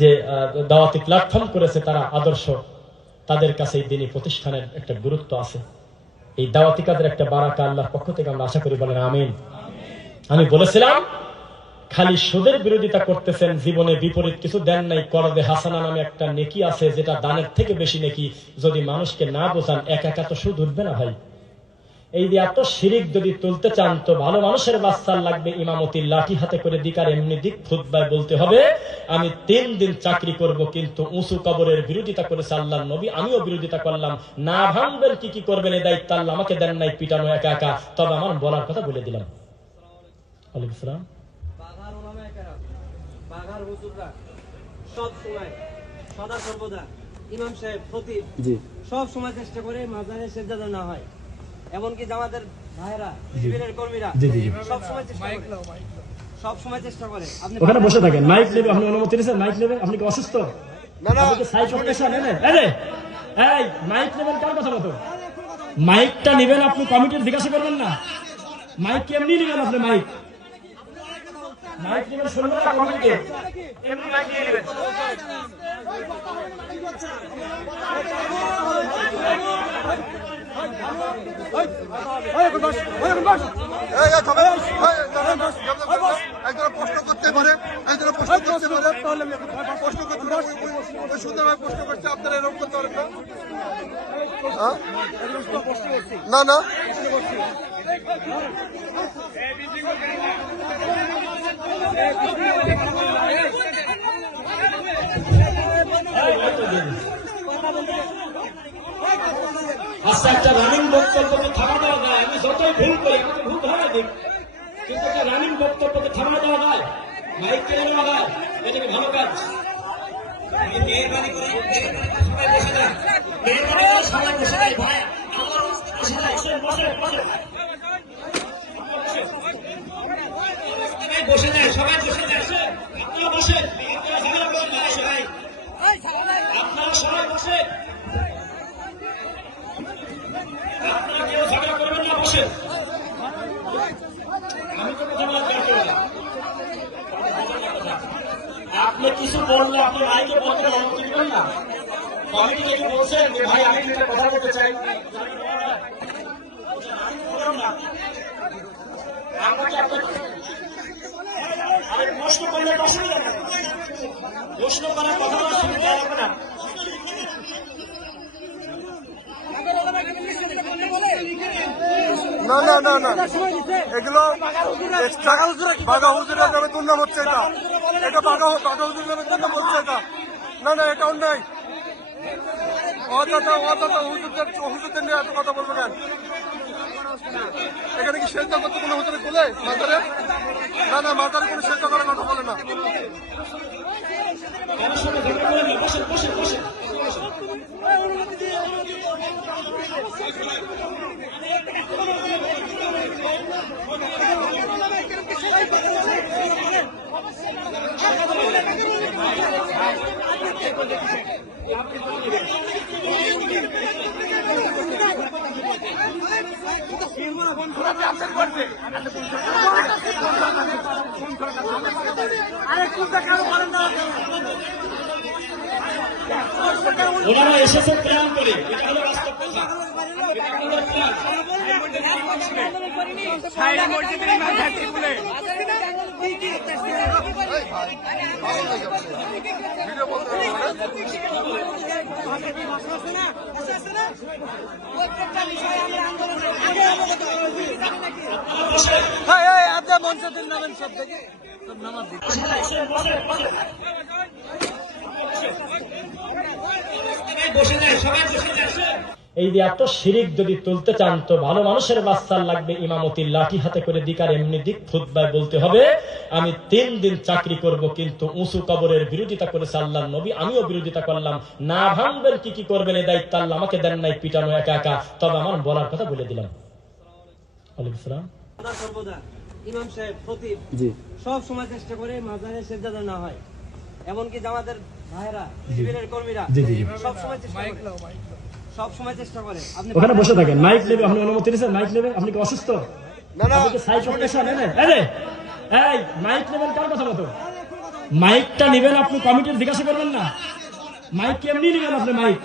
যে দাওয়াতি প্ল্যাটফর্ম করেছে তারা আদর্শ, তাদের কাছে এই দিনী প্রতিষ্ঠানের একটা গুরুত্ব আছে। এই দাওয়াতি কাজের একটা বারাকা আল্লাহর পক্ষ থেকে আমরা আশা করি, বলেন আমিন। আমি বলেছিলাম খালি সুদের বিরোধিতা করতেছেন, জীবনে বিপরীত কিছু দেন নাই। করদে হাসানা নামে একটা নেকি আছে, যেটা দানের থেকে বেশি নেকি। যদি মানুষকে না বোঝান, একা একা তো সুদ উঠবে না ভাই। এই যে এত শিরিক যদি তুলতে চান, তো ভালো মানুষের বাচ্চার লাগবে ইমামতির লাঠি হাতে করে দিক, আর এমনি দিক খুতবায় বলতে হবে আমি 3 দিন চাকরি করব, কিন্তু উঁচু কবরের বিরোধিতা করেছে আল্লাহর নবী, আমিও বিরোধিতা করলাম। না ভাঙবেন কি কি করবেন, এই দায়িত্ব আল্লাহ আমাকে দেন নাই পিটানো একা একা। তবে আমার বলার কথা বলে দিলাম। ওয়ালাইকুম আসসালাম। বাঘার হুজুররা সব সময় সদা সর্বদা ইমাম সাহেব খতিব সব সময় চেষ্টা করে মাজারে সেজদা না হয়, এমনকি জামাতের ভাইরা শিবিরের কর্মীরা সব সময় চেষ্টা করে। আপনি ওখানে বসে থাকেন, মাইক নেবে, আপনি অনুমতি নিয়েছেন, মাইক নেবে। আপনি কি অসুস্থ? এই মাইক নেবেন কার কথা মতো? মাইকটা নেবেন আপনি, কমিটির জিজ্ঞাসা করবেন না। মাইক কি এমনি নেবেন আপনি? মাইক নেবেন, শুনবেন না কমিটিকে, এমনি মাইক নিয়ে নেবেন। প্রশ্ন করতে পারে, সুন্দরভাবে প্রশ্ন করছে, আপনারা এরকম করতে পারেন না। না আচ্ছা, একটা রানিং বক্তব্যকে থামা দেওয়া যায়। আমি যতই ভুল করি, আমাকে ভুল ধরা দিক, কিন্তু একটা রানিং বক্তব্যকে থামা দেওয়া যায়, মাইক কেড়ে নেওয়া যায়, এটা কি ভালো কাজ? মেহরবানি করে সবাই বসে যান, মেহরবানি করে সবাই বসে যায় ভাই, বসে যায়, সবাই বসে যায়, আপনারা বসেন, আপনারা সবাই বসেন, আপনারা কেউ ঝগড়া করবেন না, বসেন। আমি তো কথা বলার দরকার না, আপনি কিছু বললে আপনি ভাইকে বলতে অনুমতি দিবেন না। কমিটিকে কি বলছেন যে ভাই আমি একটা কথা বলতে চাই, প্রশ্ন করলে প্রশ্ন করার কথা অসুবিধা হবে না। এগুলো বাঘা হুজুরের নামে দুর্নাম হচ্ছে, এটা বাঘা হুজুরের নামে দুর্নাম হচ্ছে এটা। না এটা অন্যায়, অযথা হুজুরদের নিয়ে এত কথা বলবো কেন? এখানে কি সেজদা করতে কোনো হুজুরে বলে মাজারে? না মাজারে কোনো সেজদা করার কথা বলে না। ওনারা এসেছে প্ল্যান করে, এটা হলো বাস্তব কথা। মঞ্চের নামেন সব থেকে এই যে এত শিরিক যদি তুলতে চান, তো ভালো মানুষের বাচ্চার লাগবে ইমামতির লাঠি হাতে করে দিক, আর এমনি দিক খুতবায় বলতে হবে আমি 3 দিন চাকরি করব, কিন্তু উঁচু কবরের বিরোধিতা করেছে আল্লাহর নবী, আমিও বিরোধিতা করলাম। না ভাঙবেন কি কি করবেন, এই দায়িত্ব আল্লাহ আমাকে দেন নাই পিটানো একা একা। তবে আমার বলার কথা বলে দিলাম। ওয়ালাইকুম আসসালাম। সর্বদা ইমাম সাহেব খতিব সব সময় চেষ্টা করে মাজারে সেজদা না হয়, এমনকি জামাতের ভাইরা শিবিরের কর্মীরা সব সময় চেষ্টা করে। আপনি ওখানে বসে থাকেন, মাইক নেবে, আপনি অনুমতি নিয়েছেন, মাইক নেবে। আপনি কি অসুস্থ? আপনি কি সাইড করতেছেন? এই মাইক নেবেন কার কথা মতো? মাইকটা নেবেন আপনি, কমিটির জিজ্ঞাসা করবেন না। মাইক কেমনি নেবেন আপনি? মাইক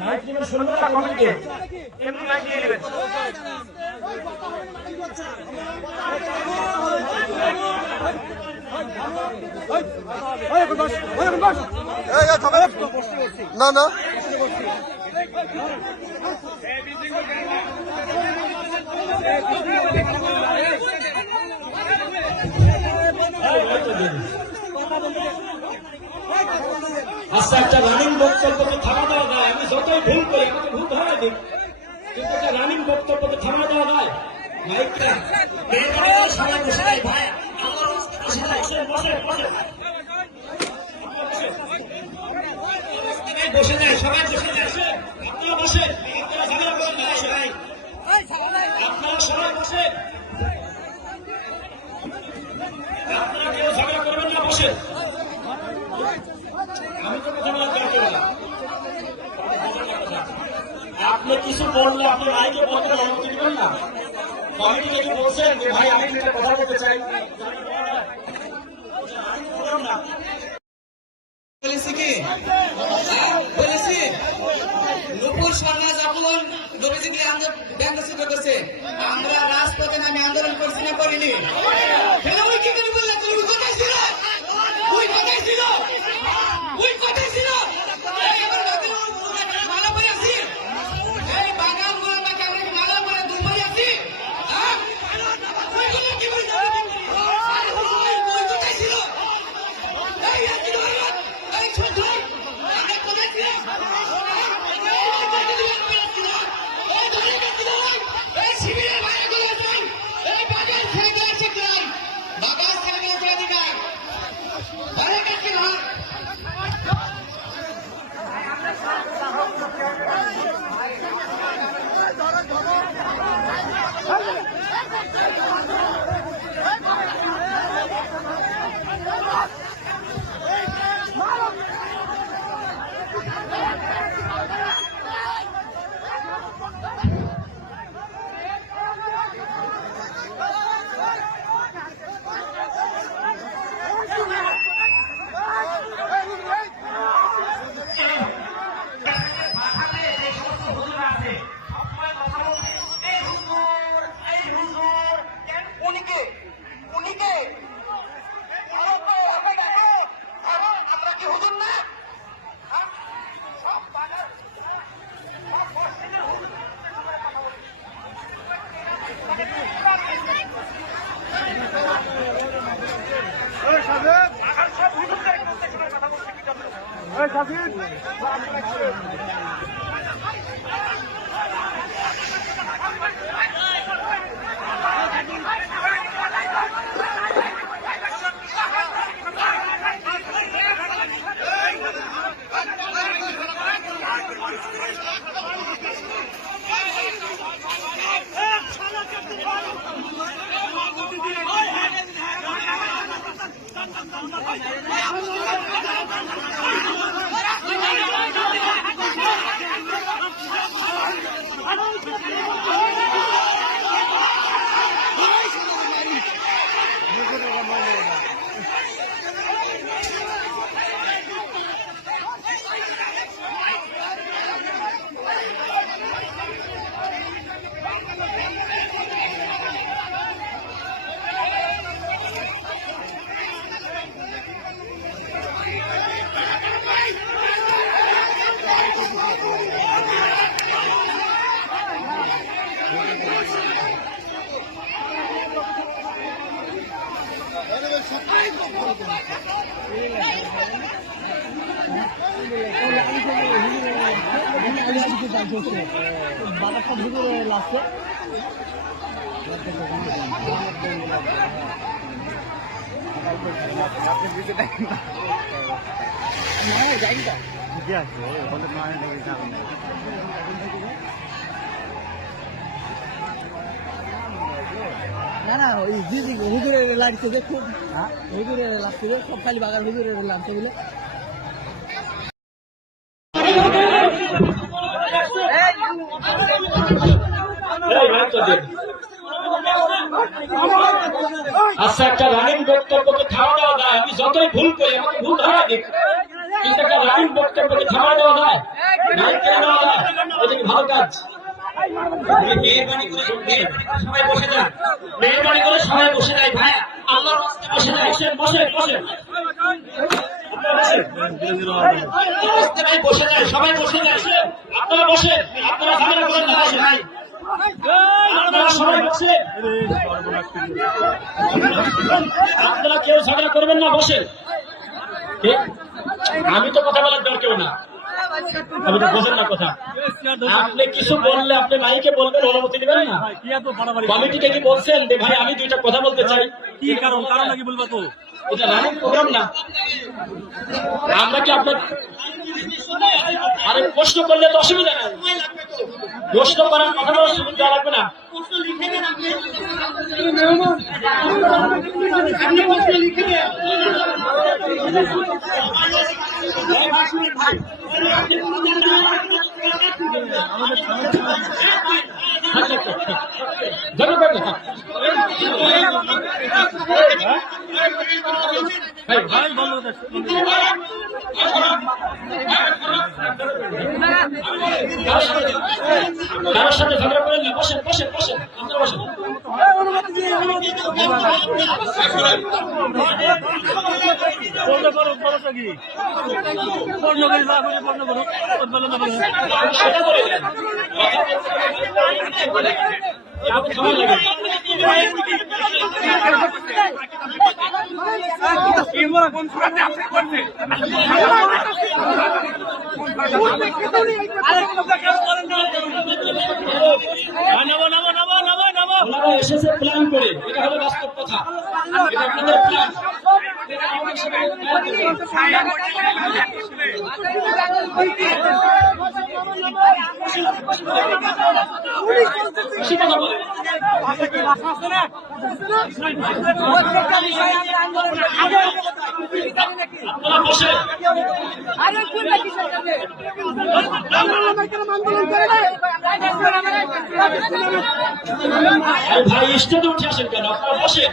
মাইক নেবেন, শুনবেন না কমিটিকে, এমনি মাইক নিয়ে নেবেন। না না আচ্ছা, একটা রানিং বক্তব্যকে থামা দেওয়া যায়? আমি যতই ভুল করি, আমাকে ভুল ধরা দিক, কিন্তু একটা রানিং বক্তব্যকে থামা দেওয়া যায়? মাইকটা সবাই বসে যায় ভাই, বসে যায়, সবাই বসে যায়, আপনারা বসে, আপনারা ঝামেলা করেন না, বসে ভাই, আপনারা সবাই বসে, আপনারা কেউ ঝামেলা করবেন না, বসে। আমি তো কথা বলার দরকার না, আপনি কিছু বললে আপনি মাইকে বলতে অনুমতি দিবেন না। কমিটিকে কি বলছেন যে ভাই আমি একটা কথা বলতে চাই? বলেছি কি বলেছি নূপুর শর্মা যখন নবীজিকে ব্যঙ্গ চিত্র করছে, আমরা রাজপথে নামে আন্দোলন করছি না করিনি? ওই কি করে বললেন? ওই কথাই ছিল, ওই কথাই ছিল, ওই কথাই ছিল। মালা পরে আছি, এই বাগান গোলামাকে আমরা কি মালা পরে দুল পরে আছি? ওই কথা কি বলছে? ওই কথাই ছিল। এই কি ধরে এই ছোট আমরা কোথায় ছিলাম? এই শিবিরের বাইরে গুলো যান, এই বাজার ছেড়ে দেওয়া শিখলাম, বাগান ছেড়ে দেওয়া অধিকার বাইরে কাছে না। না না ওই হুজুরের লাগছে যে খুব, হুজুরের লাগছে যে সব খালি বাগান হুজুরের লাগছে বলে। এই মাইকটা দেন। আচ্ছা, একটা রানিং বক্তব্যকে থামা দেওয়া যায়? আমি যতই ভুল করি আমাকে ভুল ধরা দিক, কিন্তু একটা রানিং বক্তব্যকে থামা দেওয়া যায়? নাই কেন দেওয়া যায়? এটা কি ভালো কাজ? মেহরবানি করে সবাই বসে যান, মেহরবানি করে সবাই বসে যায় ভাই, আল্লাহর রাস্তায় বসে যায়। বসে বসে বসে যায়, সবাই বসে যায়। আপনারা বসে, আপনারা ঝামেলা করেন না, বসে ভাই, আপনারা সবাই বসে, আপনারা কেউ ঝগড়া করবেন না, বসে। আমি তো কথা বলার দরকার না, আমি তো বোঝেন না কথা। আপনি কিছু বললে আপনি ভাইকে বলবেন, অনুমতি নেবেন না? কমিটিকে কি বলছেন যে ভাই আমি দুইটা কথা বলতে চাই? কি কারণ কারণ নাকি বলবা তো? এটা রানিং প্রোগ্রাম না, আমরা কি আপনার আরে প্রশ্ন করলে তো অসুবিধা নাই, প্রশ্ন করার কথা বলার সুবিধা লাগবে না। ধন্যবাদ। ভাই বন্ধ করে কারোর সাথে ঝগড়া করেন না, বসেন বসেন বসেন, আপনারা বসেন। বন্ধ করো, সমস্যা কি? বন্ধ করে যা করে বন্ধ করো, বন্ধ না বলো। সেটা করে দেন। আপনি সময় লাগে। ওনারা এসেছে প্ল্যান করে, এটা হলো বাস্তব কথা, এটা আপনাদের প্ল্যান। বেশি কথা বলে। আপনারা বসে, ভাই স্টেজে উঠে আসেন কেন? আপনারা বসেন।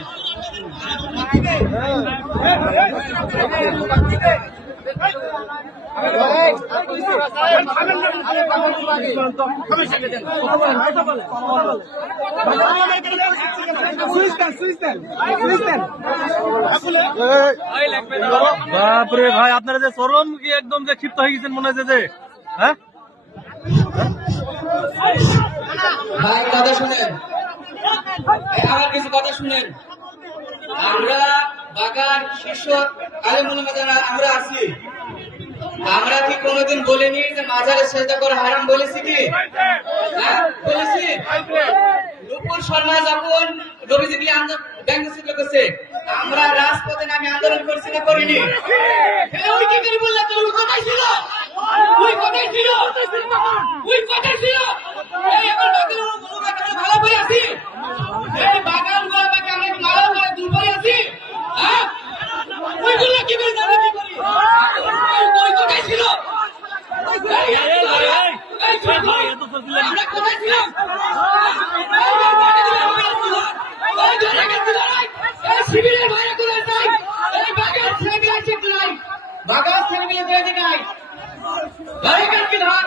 বাপরে ভাই, আপনারা যে চরম কি একদম যে ক্ষিপ্ত হয়ে গেছেন মনে হচ্ছে যে, হ্যাঁ ভাই কথা শুনেন, আমার কিছু কথা শুনেন। আমরা বাগান শীর্ষ আলেমুলামা যারা আমরা আছি, আমরা কি কোনোদিন বলিনি যে মাজারে সেজদা করা হারাম? বলেছি কি? হ্যাঁ বলেছি। নুপুর শর্মা যখন নবীজিকে ব্যঙ্গচিত্র করছে, আমরা রাজপথে নামে আন্দোলন করছি না করিনি? ওই কি করে বললে? ওই কথাই ছিল, ওই কথাই ছিল, ওই কথাই ছিল। এই আমার বাগান ভালো করে আছি, এই বাগান গোলাপাকে আমরা কি মারা করে দূর করে আছি? হ্যাঁ ওইগুলো কি করে জানি কি করি? ওই কথাই ছিল। আমরা কোথায় ছিলাম? শিবিরের বাইরে কোথায় যাই? এই বাগান ছেলেগুলো ঠিক নাই, বাগান ছেলেগুলো তৈরি নাই, বাগান কি ধর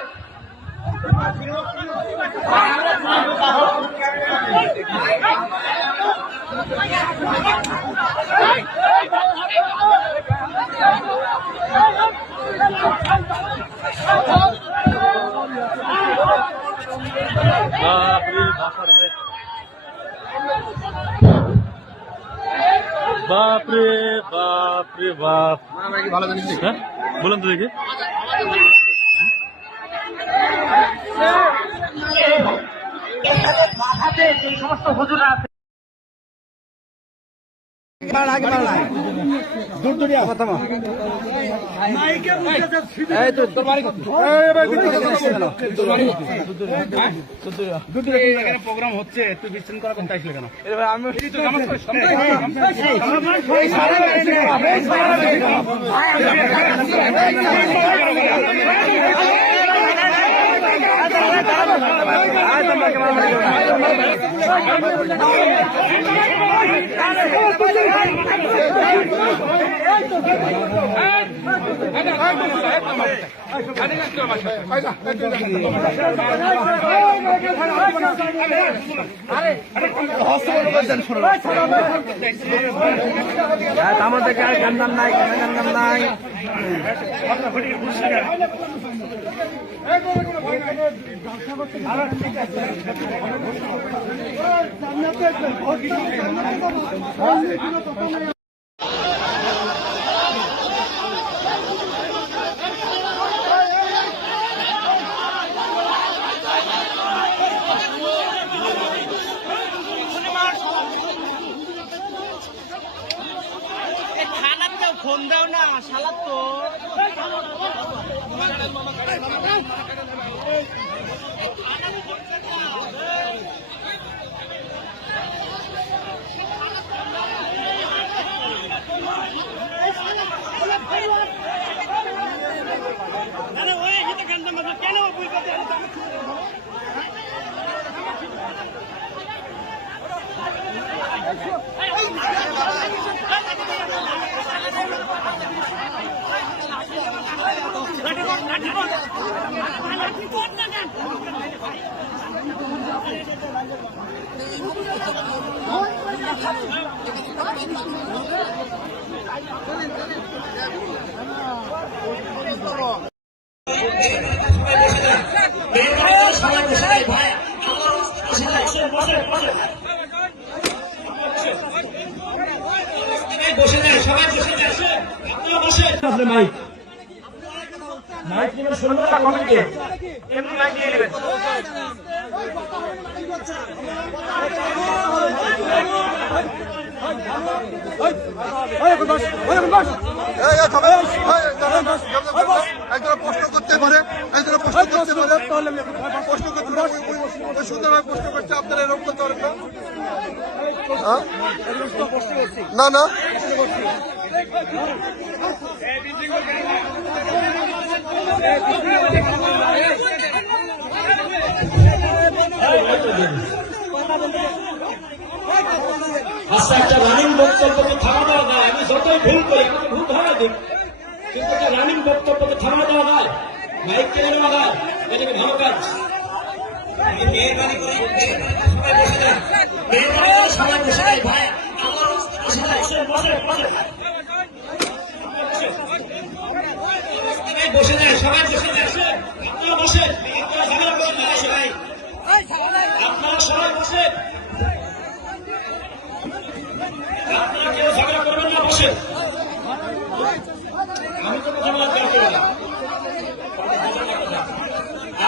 বাপরে বাপরে বাপ। হ্যাঁ বলুন তো দেখি। সমস্ত হুজুরা আছে, প্রোগ্রাম হচ্ছে, তুই বিচ্ছিন্ন করা কোনটা আসলে কেন? আমি আমাদের গান্ধাম নাই, গান্ধাম নাই। ফোন দাও না শালা তো সবাই বসে যায় ভাই, বসে যায়, সবাই বসে যায়, আপনারা বসে। আপনার মাইক মাইক নেবেন, শুনবেন না কমিটিকে এমনি মাইক নিয়ে নেবেন। একজনে প্রশ্ন করতে পারে, একজনে প্রশ্ন করতে পারে, প্রশ্ন করতে পারে, ওই সুন্দরভাবে প্রশ্ন করছে, আপনারা এরকম করতে পারেন না? না না আচ্ছা, একটা রানিং বক্তব্যকে থামা দেওয়া যায়। আমি যতই ভুল করি, আমাকে ভুল ধরা দিক, কিন্তু একটা রানিং বক্তব্যকে থামা দেওয়া যায়, মাইক কেড়ে নেওয়া যায়, এটাকে ভালো কাজ। মেহরবানি করে সবাই বসে যায়, মেহরবানি করে সবাই বসে যায় ভাই, বসে যায়, বসে যায়, সবাই বসে যায়, আপনারা বসে, আপনারা ঝামেলা করেন না, বসে ভাই, আপনারা সবাই বসে, আপনারা কেউ ঝামেলা করবেন না, বসে। আমি তো ঝামেলা করি না।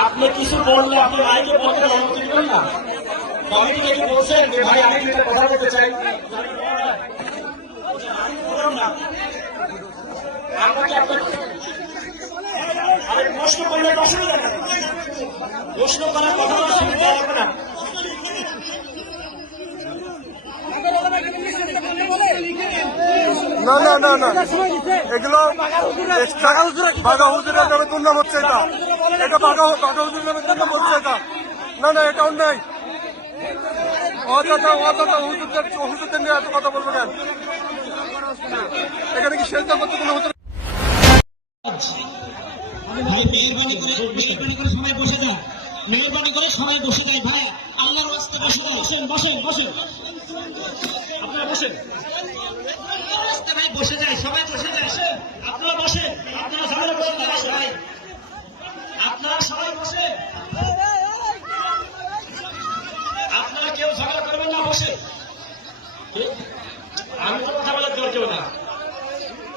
আপনি কিছু বললে আপনি মাইকে বলতে অনুমতি দিবেন না? কমিটিকে কি বলছেন যে ভাই আমি একটা কথা বলতে চাই? আমরা কি আপনার প্রশ্ন করলে অসুবিধা নেই, প্রশ্ন করার কথা বলার সুবিধা লাগবে না। না না না না এগুলো বাঘা হুজুরের নামে দুর্নাম হচ্ছে, এটা এটা বাঘা হুজুরের নামে দুর্নাম হচ্ছে এটা। না না এটা অন্যায়, অযথা অযথা হুজুরদের নিয়ে এত কথা বলবো কেন? এখানে কি শেষ করতে কোনো হুজুর? মেহরবানি করে সবাই বসে যায়, মেহরবানি করে সবাই বসে যায় ভাই, আল্লাহর রাস্তায় বসে যায়, বসেন বসেন বসেন, আপনারা বসেন, ভাই বসে যায়, সবাই বসে যায়, আপনারা বসেন, আপনারা ঝামেলা করেন না, বসেন ভাই, আপনারা সবাই বসেন, আপনারা কেউ ঝগড়া করবেন না, বসে। আমি তো কথা বলার কেউ কেউ না,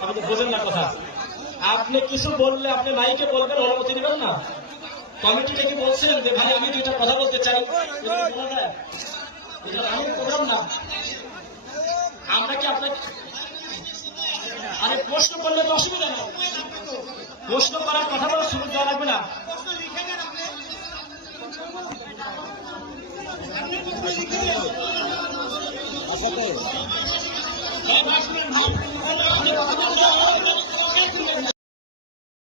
আপনি তো বোঝেন না কথা। আপনি কিছু বললে আপনি মাইকে বলবেন, অনুমতি নেবেন না? কমিটিটা কি বলছেন যে ভাই আমি দুইটা কথা বলতে চাই? আমি প্রোগ্রাম না, আমরা কি আপনাকে আরে প্রশ্ন করলে তো অসুবিধা নেই, প্রশ্ন করার কথা বলার সুযোগ দেওয়া লাগবে না।